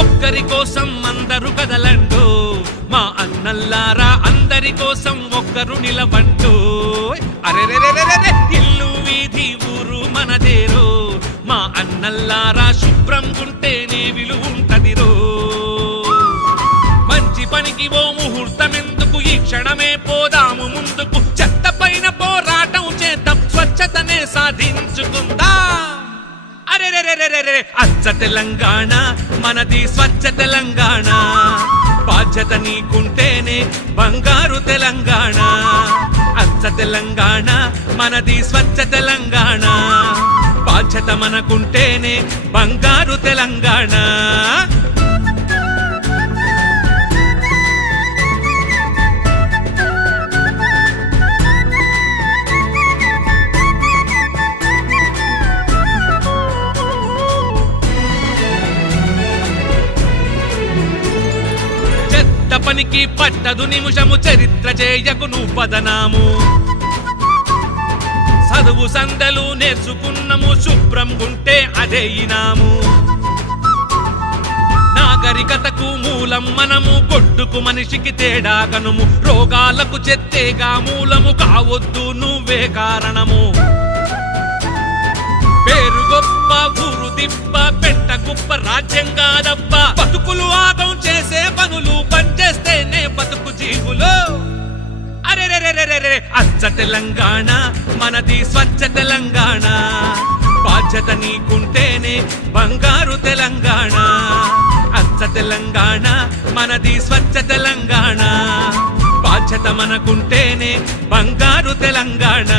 ఒక్కరి కోసం అందరూ కదలండు, మా అన్నల్లారా అందరి కోసం ఒక్కరు నిలవండు. అరెరెరెరెరె ఇల్లు వీధి ఊరు మనదేరో, మా అన్నల్లారా శుభ్రం ఉంటేనే విలువ ఉంటదిరో. మంచి పనికి ఓ ముహూర్తమెందుకు, ఈ క్షణమే పోదాము ముందుకు. చెత్త పైన పోరాటం చేద్దాం, స్వచ్ఛతనే సాధించుకుందా. అరెరెరెరెరె అచ్చ తెలంగాణ మనది, స్వచ్ఛ తెలంగాణ. బాధ్యత నీకుంటేనే బంగారు తెలంగాణ. అచ్చ తెలంగాణ మనది, స్వచ్ఛ తెలంగాణ. బాధ్యత మనకుంటేనే బంగారు తెలంగాణ. పనికి పట్టదు నిమిషము, చరిత్ర చేయకు నువ్వు బదనాము. చదువు సందలు నేర్చుకున్నము, శుభ్రం ఉంటే అదే ఇనాము. నాగరికతకు మూలం మనము, గొడ్డుకు మనిషికి తేడా కనుము. రోగాలకు చెత్తేగా మూలము, కావద్దు నువ్వే కారణము. పేరు గొప్ప ఊరు దిబ్బ, పెట్ట గొప్ప రాజ్యంగాదబ్బ. బతుకులు ఆగం చేసే పనులు పనిచేస్తేనే బతుకు జీవులు. అరెరెరెరెరె అచ్చ తెలంగాణ మనది, స్వచ్ఛ తెలంగాణ. బాధ్యత నీకుంటేనే బంగారు తెలంగాణ. అచ్చ తెలంగాణ మనది, స్వచ్ఛ తెలంగాణ. బాధ్యత మనకుంటేనే బంగారు తెలంగాణ.